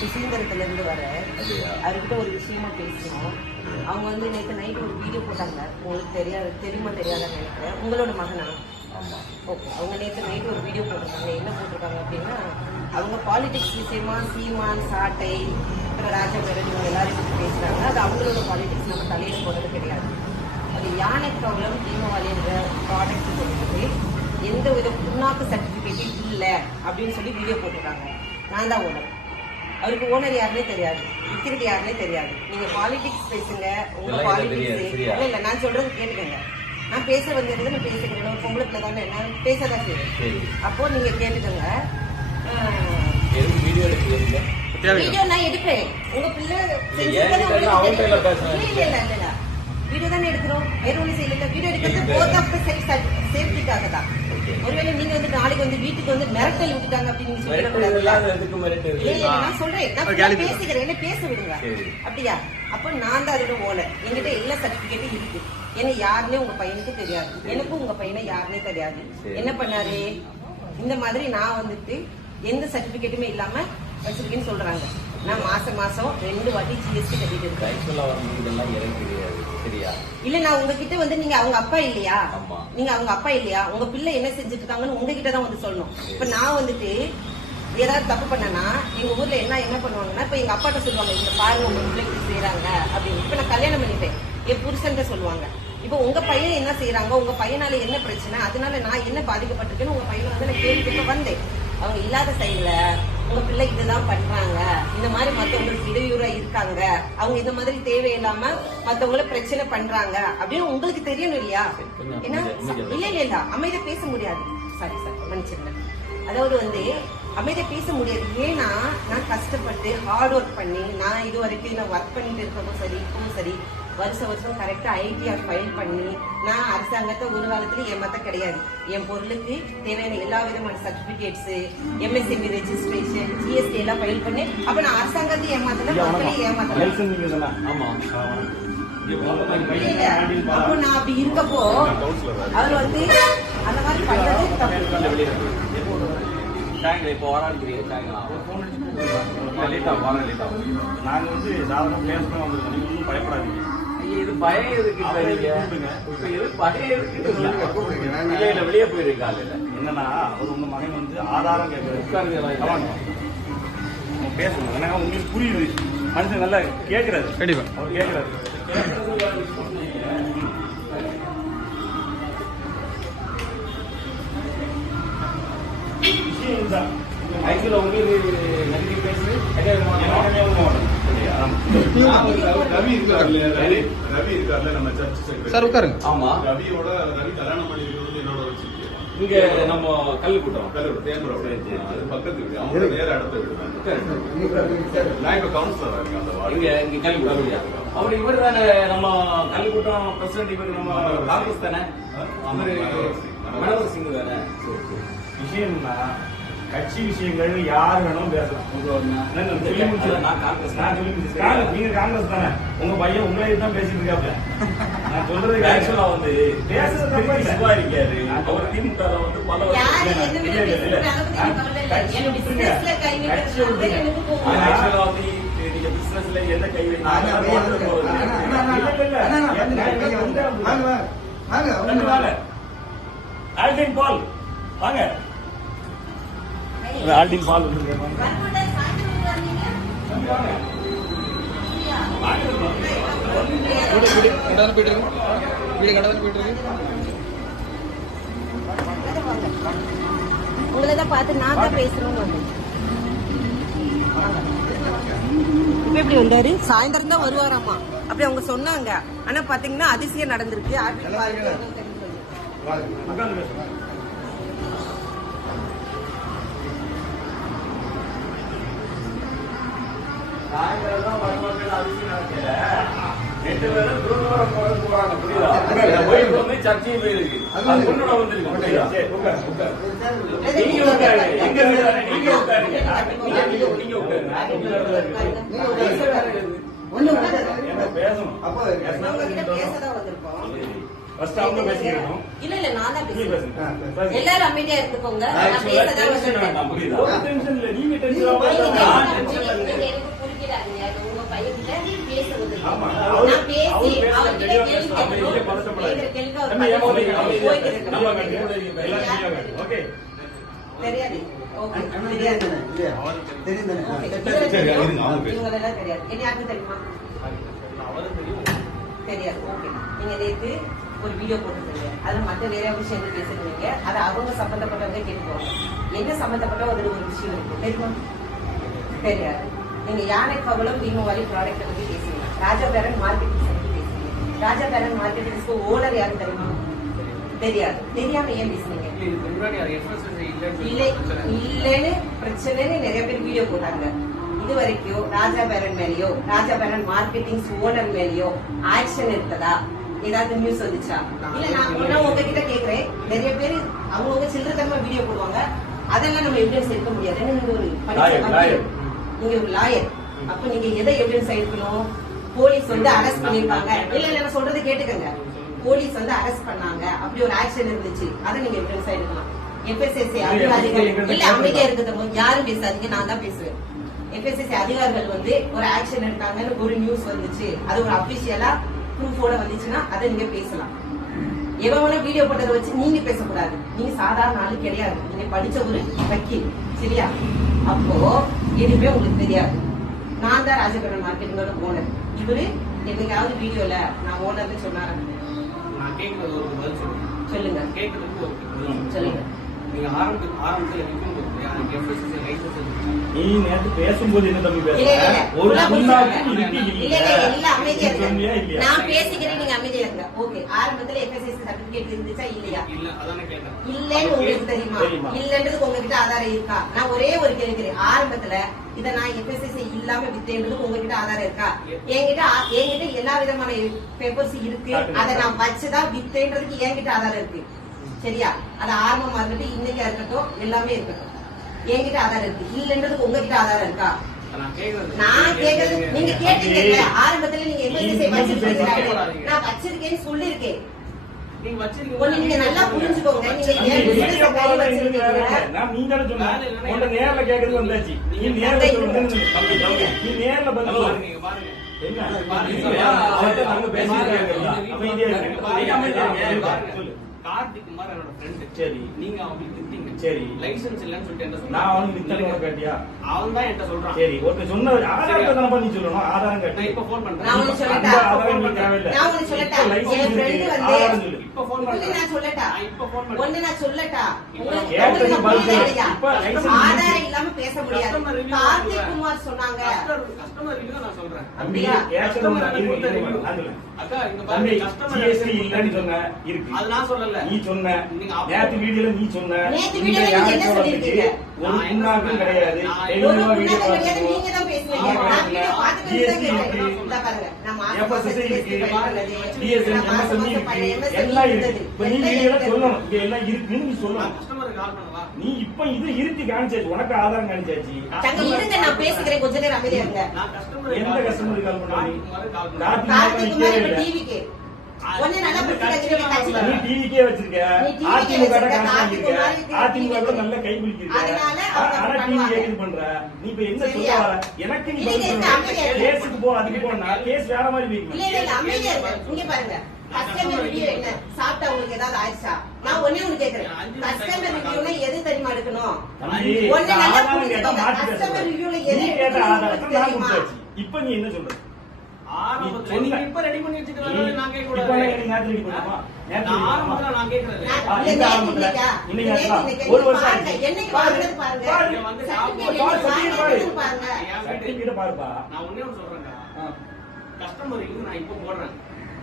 சுசீந்திரத்துல இருந்து வர அவர்கிட்ட ஒரு விஷயமா பேசணும். அவங்க வந்து நேற்று நைட்டு ஒரு வீடியோ போட்டாங்க. உங்களுக்கு தெரியுமா தெரியாதான்னு நினைக்கிறேன். உங்களோட மகனா? ஓகே. அவங்க நேற்று நைட்டு ஒரு வீடியோ போட்டிருக்காங்க. என்ன போட்டிருக்காங்க அப்படின்னா, அவங்க பாலிடிக்ஸ் விஷயமா சீமான், சாட்டை, அப்புறம் ராஜபேரன் இவங்க எல்லாரும் பற்றி பேசுறாங்க. அது அவங்களோட பாலிடிக்ஸ், நம்ம தலையில போறது கிடையாது. அது யானை ப்ராப்ளம் தீபாவளின்ற ப்ராடக்ட் சொல்லிட்டு எந்த வித புண்ணாக்கு சர்டிபிகேட்டும் இல்லை அப்படின்னு சொல்லி வீடியோ போட்டிருக்காங்க. நான் தான் ஓனர். அவருக்கு ஓனர் யாருன்னே தெரியாது, விற்கிறது யாருன்னே தெரியாது. நீங்க பாலிடிக்ஸ் பேசுங்க, உங்க பாலிடிக்ஸ் இல்ல. நான் சொல்றது கேட்டுக்கங்க. நான் பேச வந்திருந்து நான் பேசுகிறேன். ஒரு பொம்பளை பிள்ளை தானே, நான் பேசதான் செய்வேன். அப்போ நீங்க கேட்டுக்கோங்க. வீடியோ நான் எடுப்பேன். உங்க பிள்ளை வீடியோ தானே எடுக்கிறோம், வேற ஒண்ணு செய்யல. வீடியோ எடுக்கிறது போத் ஆஃப் தி சேஃப்டிக்காக தான். ஒருவேளை நீங்க வந்து நாளைக்கு வந்து வீட்டுக்கு வந்து மிரட்டல் விட்டுட்டாங்க அப்படின்னு சொல்லி நான் சொல்றேன். நான் பேசுகிறேன், என்ன பேச விடுங்க. அப்படியா? அப்ப நான் தான் அதோட ஓனர். என்கிட்ட எல்லா சர்டிபிகேட்டும் இருக்கு. ஏன்னா யாருன்னே உங்க பையனுக்கு தெரியாது, எனக்கும் உங்க பையனை யாருன்னே தெரியாது. என்ன பண்ணாரு, இந்த மாதிரி நான் வந்துட்டு எந்த சர்டிபிகேட்டுமே இல்லாம வச்சிருக்கேன்னு சொல்றாங்க. நான் மாசம் 2 வாட்டி ஜிஎஸ்டி கட்டிட்டு இருக்கேன். இல்ல, நான் உங்ககிட்ட வந்து நீங்க அவங்க அப்பா இல்லையா, நீங்க அவங்க அப்பா இல்லையா, உங்க பிள்ளை என்ன செஞ்சுட்டு இருக்காங்கன்னு உங்ககிட்ட தான் வந்து சொல்லணும். இப்ப நான் வந்துட்டு ஏதாவது தப்பு பண்ணனா எங்க ஊர்ல என்ன பண்ணுவாங்கன்னா, இப்ப எங்க அப்பாட்ட சொல்லுவாங்க, இந்த பாருங்க உங்க பிள்ளை இப்படி செய்யறாங்க அப்படின்னு. இப்ப நான் கல்யாணம் பண்ணிட்டேன், என் புருஷன்ட்ட சொல்லுவாங்க. இப்ப உங்க பையன் என்ன செய்யறாங்க, உங்க பையனால என்ன பிரச்சனை, அதனால நான் என்ன பாதிக்கப்பட்டிருக்கேன்னு உங்க பையனை வந்து நான் கேள்வி கேட்க வந்தேன். அவங்க இல்லாத சைடுல உங்க பிள்ளை இதுதான் பண்றாங்க, இந்த மாதிரி மத்தவங்களுக்கு இடையூறா இருக்காங்க, அவங்க இந்த மாதிரி தேவையில்லாம மத்தவங்கள பிரச்சனை பண்றாங்க அப்படின்னு உங்களுக்கு தெரியணும் இல்லையா? ஏன்னா இல்ல அமைதியா பேச முடியாது. சாரி மன்னிச்சிருங்க. அதாவது வந்து அமைதியா பேச முடியாது. ஏன்னா நான் கஷ்டப்பட்டு ஹார்ட் ஒர்க் பண்ணி, நான் இது வரைக்கும் நான் ஒர்க் பண்ணிட்டு இருக்கவும் சரி, இப்பவும் சரி, வருஷம் கரெக்டா ஐடிஆர் ஃபைல் பண்ணி, நான் அரசாங்கத்தை ஒரு காலத்துல ஏமாத்த கிடையாது. என் பொருளுக்கு தேவையான எல்லா விதமான சர்டிபிகேட்ஸ், எம்எஸ்எம்இ ரெஜிஸ்ட்ரேஷன், ஜிஎஸ்டி எல்லாம் ஃபைல் பண்ணி, அப்ப நான் அரசாங்கத்தை ஏமாத்தல, மக்களையும் ஏமாத்தல. அப்போ நான் அப்படி இருக்கப்போ அவர் வந்து அந்த மாதிரி பண்றது தப்பு. நாங்க வந்து சாதாரண பேசணும் வந்திருக்கோம், பயப்படாதீங்க. இது பயம் எதுக்கு? வெளியே போயிருக்காங்க. என்னன்னா அவர் உங்க மகன் வந்து ஆதாரம் கேட்கறாரு, பேசணும். ஏன்னா உங்களுக்கு புரியுது, மனுஷன் நல்லா கேட்கிறாரு. கண்டிப்பா அவர் கேட்கிறாரு. விஷயம் தான் ஆக்சுவலா உங்களுக்கு நன்றி பேசு. ரவி இருக்காருல்ல நம்ம சர்ச் செக்ரட்டரி சார், உட்காருங்க. ஆமா, ரவி கல்யாணம் பண்ணி என்னோட வச்சிருக்கேன். இங்க நம்ம கல்லு கூட்டம் அது பக்கத்து வீடு, அவங்க நேர அடுத்த வீடு. நான் இப்ப கவுன்சிலரா இருக்கேன் அந்த வார்டு. இங்க கல்லு கூட்டம். அவர் இவர் தானே நம்ம கல்லு கூட்டம் பிரசிடண்ட். இவர் நம்ம காங்கிரஸ் தானே, மனோகர் சிங் தானே. விஷயம்னா கட்சி விஷயங்கள் யாரு வேணும் பேசலாம். நீங்க காங்கிரஸ் தானே, உங்க பையன் உங்களே தான் பேசிட்டு இருக்காப்ல. நான் சொல்றது ஆக்சுவலா வந்து பேசுறது இருக்காரு. அவர் திமுக வந்து பல நீங்க பிசினஸ்ல என்ன கை ஆல்டின் பால் வாங்க. ஆல்டின் பால் உங்களதான் பார்த்து நான் தான் பேசணும்னு வந்தேன். இப்ப எப்படி வந்தாரு? சாயந்தரம் தான் வருவாராமா அப்படி அவங்க சொன்னாங்க. ஆனா பாத்தீங்கன்னா அதிசயம் நடந்திருக்கு. சாயந்தரம் வருவாங்க. அதிசயம் நடக்கல. 2 பேரும் தூரம் போறாங்க. புரியுதா? கோயில் வந்து சர்ச்சையும் போயிருக்கு. அது பொண்ணோட வந்துருக்கு. புரியுதா? நீங்க உட்காருங்க. எங்க நீங்க உட்காருங்க. நீங்க உட்காருங்க. பேசணும். அப்போ பேசதான் வந்திருக்கோம். இல்ல நான் தான் பேசுறேன். எல்லாரும் அமைதியா இருந்துக்கோங்க. நான் பேசதான் வந்திருக்கேன். புரியுதா? தெரியாது. ஓகே தெரியாது. ஓகே. சரி, இருங்க, அவங்க பேசுங்க. இவங்களெல்லாம் தெரியாது. என்ன யாருக்கும் தெரியுமா? தெரியாது. ஓகே. நீங்க நேத்து ஒரு வீடியோ போட்டுருக்கீங்க. அதுல மற்ற வேற விஷயம் என்ன பேசுறீங்க? அதை அவங்க சம்பந்தப்பட்டவங்க கேட்டுக்குவாங்க. என்ன சம்பந்தப்பட்ட ஒரு விஷயம் இருக்கு தெரியுமா? தெரியாது. நீங்க யானை கவலம் தீபாவளி ப்ராடக்ட் பத்தி பேசுறீங்க. ராஜா பேரன் மார்க்கெட்டிங் பத்தி பேசுறீங்க. ராஜா பேரன் மார்க்கெட்டிங்ஸ்க்கு ஓனர் யாரும் தெரியுமா? தெரியாது. தெரியாம ஏன் பேசுனீங்க? இல்லன்னு பிரச்சனைன்னு நிறைய பேர் வீடியோ போட்டாங்க. இது வரைக்கும் ராஜா பேரன் மேலயோ ராஜா பேரன் மார்க்கெட்டிங் ஓனர் மேலயோ ஆக்ஷன் எடுத்ததா ஏதாவது நியூஸ் வந்துச்சா? இல்ல நான் உங்ககிட்ட கேக்குறேன். நிறைய பேர் அவங்க சில்லறதனமா வீடியோ போடுவாங்க. அதெல்லாம் நம்ம எவிடன்ஸ் எடுக்க முடியாது. நீங்க ஒரு நீங்க ஒரு லாயர். அப்ப நீங்க எதை எவிடன்ஸ் எடுக்கணும்? போலீஸ் வந்து அரெஸ்ட் பண்ணிருக்காங்க. இல்ல நான் சொல்றது கேட்டுக்கங்க. போலீஸ் வந்து அரெஸ்ட் பண்ணாங்க, அப்படி ஒரு ஆக்ஷன் இருந்துச்சு, அதை நீங்க எவிடன்ஸ் எடுக்கலாம். எஃப்எஸ்எஸ்சி அதிகாரிகள் இல்ல அமைதியா இருக்கிறவங்க யாரும் பேசாதீங்க, நான் தான் பேசுவேன். எஃப்எஸ்எஸ்சி அதிகாரிகள் வந்து ஒரு ஆக்ஷன் எடுத்தாங்கன்னு ஒரு நியூஸ் வந்துச்சு, அது ஒரு அபிஷியலா ப்ரூஃபோட வந்துச்சுன்னா அதை நீங்க பேசலாம். எவன வீடியோ போட்டதை வச்சு நீங்க பேசக்கூடாது. நீங்க சாதாரண ஆளு கிடையாது. நீங்க படிச்ச ஒரு வக்கீல், சரியா? அப்போ எதுவுமே உங்களுக்கு தெரியாது. நான் தான் ராஜபுரம் மார்க்கெட்டிங்கோட ஓனர். இவரு என்னைக்காவது வீடியோல நான் ஓனர்னு சொன்னாரு? நான் கேட்கறது ஒரு பதில் சொல்லுங்க. கேட்கறதுக்கு ஒரு சொல்லுங்க. நீங்க ஆரம்பத்துல இருக்கும்போது எனக்கு எஃப்எஸ்எஸ்சி லைசன்ஸ் இருக்கு. நீ நேத்து பேசும்போது என்ன தம்பி இல்ல, பேசுற? இல்ல, ஒரு இல்ல, முன்னாடி இல்ல, இருக்கு இல்ல, இல்ல, அமைதியா இருங்க. சொன்னியா இல்லையா? நான் பேசிக்கிறேன், நீங்க அமைதியா இருங்க. ஓகே. ஆரம்பத்துல எஃப்எஸ்எஸ்சி சர்டிபிகேட் இருந்துச்சா இல்லையா? இல்ல அதானே கேட்டேன். இல்லன்னு உங்களுக்கு தெரியுமா? இல்லன்றதுக்கு உங்ககிட்ட ஆதாரம் இருக்கா? நான் ஒரே ஒரு கேட்கிறேன். ஆரம்பத்துல இத நான் எஃப்எஸ்எஸ்சி இல்லாம வித்தேன்றதுக்கு உங்ககிட்ட ஆதாரம் இருக்கா? என்கிட்ட எல்லா விதமான பேப்பர்ஸ் இருக்கு. அதை நான் வச்சுதான் வித்தேன்றதுக்கு என்கிட்ட ஆதாரம் இருக்கு, சரியா? அது ஆரம்பமா இருக்கட்டும், இன்னைக்கா இருக்கட்டும், எல்லாமே இருக்கட்டும், என்கிட்ட ஆதாரம் இருக்கு. இல்லன்றதுக்கு உங்ககிட்ட ஆதாரம் இருக்கா? நான் கேக்குறது நீங்க கேட்டீங்க. ஆரம்பத்துல நீங்க எஃப்எஸ்எஸ்சி வச்சிருக்கீங்க, நான் வச்சிருக்கேன்னு சொல்லிருக்கேன். நீங்க வச்சிருக்கீங்க. ஒண்ணு நீங்க நல்லா புரிஞ்சுக்கோங்க. நீங்க ஏன் business கை வச்சிருக்கீங்க? நான் நீ தானே சொன்ன, உன்னை நேர்ல கேக்குறது வந்தாச்சு. நீ நேர்ல சொல்லுங்க, நீ நேர்ல பதில் சொல்லு. நீங்க பாருங்க. என்ன அவர்கிட்ட நாங்க பேசியிருக்காங்க. அமைதியா இருக்கு. சொல்லு. கார்த்திக் குமார் என்னோட ஃப்ரெண்ட். சரி. நீங்க அவங்களுக்கு வித்தீங்க. சரி. லைசன்ஸ் இல்லன்னு சொல்லிட்டு என்ன நான் சொல்றேன்? அவனுக்கு வித்தலை கேட்டியா? அவன் தான் என்கிட்ட சொல்றான். சரி, ஒருத்தர் சொன்ன ஆதாரத்தை தானப்பா நீ சொல்லணும். ஆதாரம் நான் கேட்டு இப்ப போன் பண்றேன். நான் உனக்கு சொல்லட்டா? அந்த ஆதாரம் நீ தேவையில்லை. நான் உனக்கு சொல்லட்டா? இப்ப license என் friend இருக்கு, வந்து- ஆதாரம் சொல்லு. இப்ப போன் ஒண்ணு பண்றேன். நான் சொல்லட்டா? நான் இப்ப போன் பண்றேன். ஒண்ணு நான் சொல்லட்டா? உங்களுக்கு கேட்டதுக்கு உங்களுக்கு பதில் சொல்லு. இல்லையா? இப்ப license ஆதாரம் இருக்கு. இல்லாம பேச முடியாது. Customer review கார்த்திக் சொல்றேன். குமார் சொன்னாங்க. கஸ்டமர் ரிவ்யூ நான் சொல்றேன். தம்பி, அப்படியா? ஏற்கனவே நான் இருக்கு, நான் சொல்றேன். அக்கா இங்க தம்பி, பாருங்க கஸ்டமர் GST இல்லைன்னு சொன்ன, இருக்கு. அது நான் சொல்லல. நீ சொன்ன, நீங்க அப்ப- நேத்து வீடியோல நீ சொன்ன, நேத்து இந்த வீடியோல நீங்க என்ன யானை சொல்லிருக்கீங்க? ஒரு புண்ணாக்கும் கிடையாது. நான் ஒரு தெளிவா புண்ணாக்கு வீடியோ கிடையாது, பார்த்துக்கோ. நீங்க தான் பேசுனீங்க. ஆமா, நான் வீடியோ பார்த்துட்டு தான் GST கேட்டேன். இருக்கு. இந்தா பாருங்க, நான் மாசம் FSSI மாசம் இருக்கு. GST பண்ணது. DSN, நான் மாசம் MSME மாசம் பண்ண இருக்கு. MSME எல்லாம் இருக்கு. இருந்தது. இப்ப நீ எல்லாம் வீடியோல இருக்கு. சொல்லணும், இங்க எல்லாம் இருக்குன்னு நீ நான் சொல்லணும். கஸ்டமருக்கு கால் பண்ணவா? நீ இப்ப இது இருத்தி காமிச்சாச்சு, உனக்கு ஆதாரம் காமிச்சாச்சு. தங்க இருங்க, நான் பேசிக்கிறேன், கொஞ்ச நேரம் அமைதியா இருங்க. நான் கஸ்டமருக்கு எந்த கஸ்டமருக்கு கால் பண்ணா நீ? கால் பண்ணேன். கார்த்திக் கார்த்திக் குமார் இப்ப இல்ல. டிவிக்கு ஒண்ணு நல்லா பிடிச்சிருக்க நீ டிவிக்கே வச்சிருக்க, நீ TV அதிமுக வச்சிருக்க, காமிச்சிருக்க, அதிமுக அதிமுக கூட நல்ல கை பிடிச்சிருக்க. அதனால அவங்க ஆனா அப்படி டிவி பண்ணுவாங்க. கேக்குது பண்ற. நீ இப்ப என்ன சொல்ல சரியா? வர? எனக்கு நீ நீங்க பதில் இருங்க, சொல்லு. அமைதியா இருங்க. கேஸுக்கு போ, அதுக்கு போனா கேஸ் வேற மாதிரி இல்ல வைக்கணும். இல்ல இல்ல அமைதியா இருங்க. இங்க பாருங்க, கஸ்டமர் ரிவ்யூ என்ன சாப்பிட்டா உங்களுக்கு ஏதாவது ஆயிடுச்சா? நான் ஒண்ணே ஒண்ணு கேக்குறேன். கஸ்டமர் ரிவ்யூல எது தெரியுமா எடுக்கணும்? தம்பி, ஒண்ணு நான் நல்லா ஆதாரம் கேட்டா புரிஞ்சுக்கோங்க. மாத்தி கஸ்டமர் பேசுறேன். ரிவ்யூல நீ எது கேட்ட எடுக்கணும் ஆதாரத்தை உங்களுக்கு நான் தெரியுமா? கொடுத்தாச்சு. இப்ப நீ என்ன சொல்ற? ஆரம்பத்துல நீ நீங்க இப்ப ரெடி பண்ணி வச்சுக்கிறதால நான் கேட்க இப்ப கூடாது. எனக்கு நேத்து ready பண்ணுமா? நேத்து நான் ready ஆரம்பத்துல பண்ணுமா? நான் கேட்கறது. நான் இந்த இல்ல, ஆரம்பத்துல இன்னைக்கா? இன்னைக்கு நேத்து ஆச்சா? இன்னைக்கு ஒரு வருஷம் பாருங்க, ஆச்சு. என்னைக்கு பாரு, வாங்குறது பாருங்க. பாரு. இங்க வந்து சர்டிபிகேட் பாரு, என்னைக்கு பாரு. வாங்குறது பாருங்க. என் வீட்டு சர்டிபிகேட் பாருப்பா. நான் ஒண்ணே ஒண்ணு சொல்றேன்டா. ஆ. கஸ்டமர் ரிவ்யூ நான் இப்ப போடுறேன்.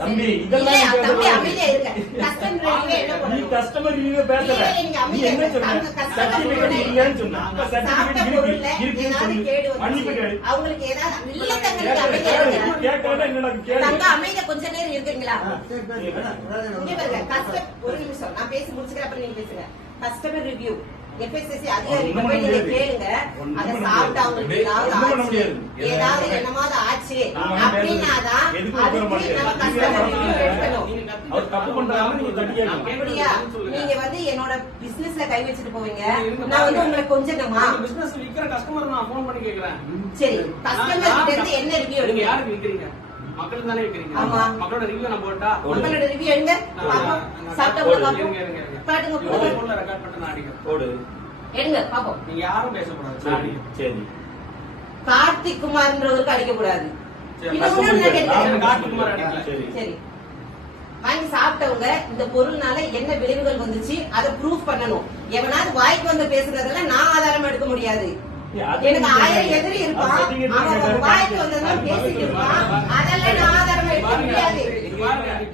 தம்பி, இல்ல, இதெல்லாம் நீ தம்பி பேசக்கூடாது. அமைதியா இருங்க. கஸ்டமர் ரிவ்யூ என்ன நீ பண்ணணும்? கஸ்டமர் ரிவ்யூ பேசல. இல்ல, நீங்க நீ அமைதியா என்ன இருங்க. சொன்ன? அந்த customer சர்டிபிகேட் review இல்லன்னு சொன்ன. இப்ப சாப்பிட்ட சர்டிபிகேட் பொருள்ல இருக்குன்னு ஏதாவது சொல்லு. கேடு மன்னிப்பு வந்துச்சு. கேளு. அவங்களுக்கு ஏதாவது இல்ல தங்க, நீங்க அமைதியா கேட்கல, இருங்க. கேட்கல, என்னடா கேளு. தங்க அமைதியா கொஞ்ச நேரம் இருக்கீங்களா? இங்க பாருங்க, ஒரு நிமிஷம் நான் பேசி முடிச்சுக்கிறேன், அப்புறம் நீங்க பேசுங்க. கஸ்டமர் ரிவ்யூ எஃப்எஸ்எஸ்சி அதிகாரிகிட்ட போய் நீங்க கேளுங்க. அதை சாப்பிட்டு அவங்களுக்கு ஏதாவது ஆச்சு, ஏதாவது என்னமாவது ஆச்சு அப்படின்னாதான் அதுக்கு நம்ம கஸ்டமர் ரிவ்யூ எடுக்கணும். அவர் தப்பு பண்றாங்க, நீங்க தட்டி கேட்கணும். அப்படியா? நீங்க வந்து என்னோட பிசினஸ்ல கை வச்சுட்டு போவீங்க, நான் வந்து உங்களை கொஞ்சமா பிசினஸ் விக்கிற கஸ்டமர் நான் போன் பண்ணி கேக்குறேன். சரி கஸ்டமர் கிட்ட இருந்து என்ன ரிவ்யூ நீங்க எடுங்க? யாருக்கு விக்கிறீங்க? மக்களுக்கு தானே விக்கிறீங்க. ஆமா. மக்களோட ரிவ்யூ நான் போட்டா உங்களோட ரிவ்யூ எடுங்க பாப்போம். சாப்பிட்டவங்க பாப்போம். இருங்க. காட்டுங்க, போன்ல ரெக்கார்ட் பண்ணிட்டு நான் அடிக்கிறேன். போடு. எடுங்க பாப்போம். நீங்க யாரும் பேசக்கூடாது. சரி சரி கார்த்திக் குமார்ன்றவருக்கு அடிக்க கூடாது. சரி, இது முன்னாடி நான் கேட்கிறேன். கார்த்திக் குமார் அடிக்கல. சரி சரி, வாங்கி சாப்பிட்டவங்க இந்த பொருள்னால என்ன விளைவுகள் வந்துச்சு அதை ப்ரூஃப் பண்ணணும். எவனாவது வாய்க்கு வந்து பேசுறதெல்லாம் நான் ஆதாரம் எடுக்க முடியாது. எனக்கு 1000 எதிரி இருப்பான், அவன் ஒரு வாய்க்கு வந்ததெல்லாம் பேசிட்டு இருப்பான், அதெல்லாம் நான் ஆதாரம் எடுக்க முடியாது.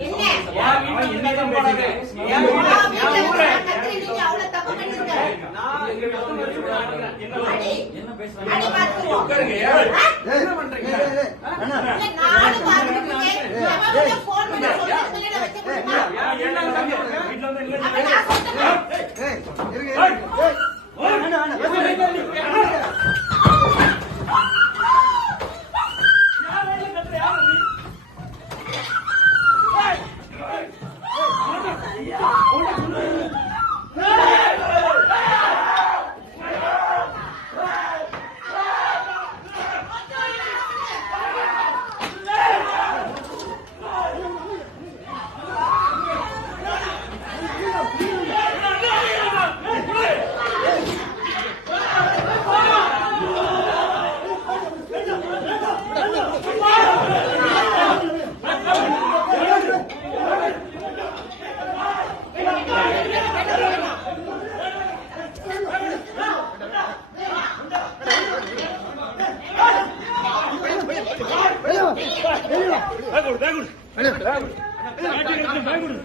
என்ன என் வீட்டுல என்னதான் போடாது. என் உன் வீட்டுல வீட்டுல என் ஊரே. கத்திரி நீங்க அவ்வளவு தப்பு பண்ணிருக்க. நான் இங்க கஷ்டம் வச்சு விடாதீங்க. அடி, என்ன அடி பேசுறாங்க? பார்த்துருவோம். உட்காருங்க, ஏன்? என்ன பண்றீங்க? இல்ல, நானும் பார்த்துட்டு இருக்கேன். எவன் போன் பண்ணி சொல்றதுல நான் வச்சு கொடுப்பா. என்ன சந்தேகம்? வீட்டுல வந்து இல்லை அப்ப நான் சொல்றேன். பேக் கொடு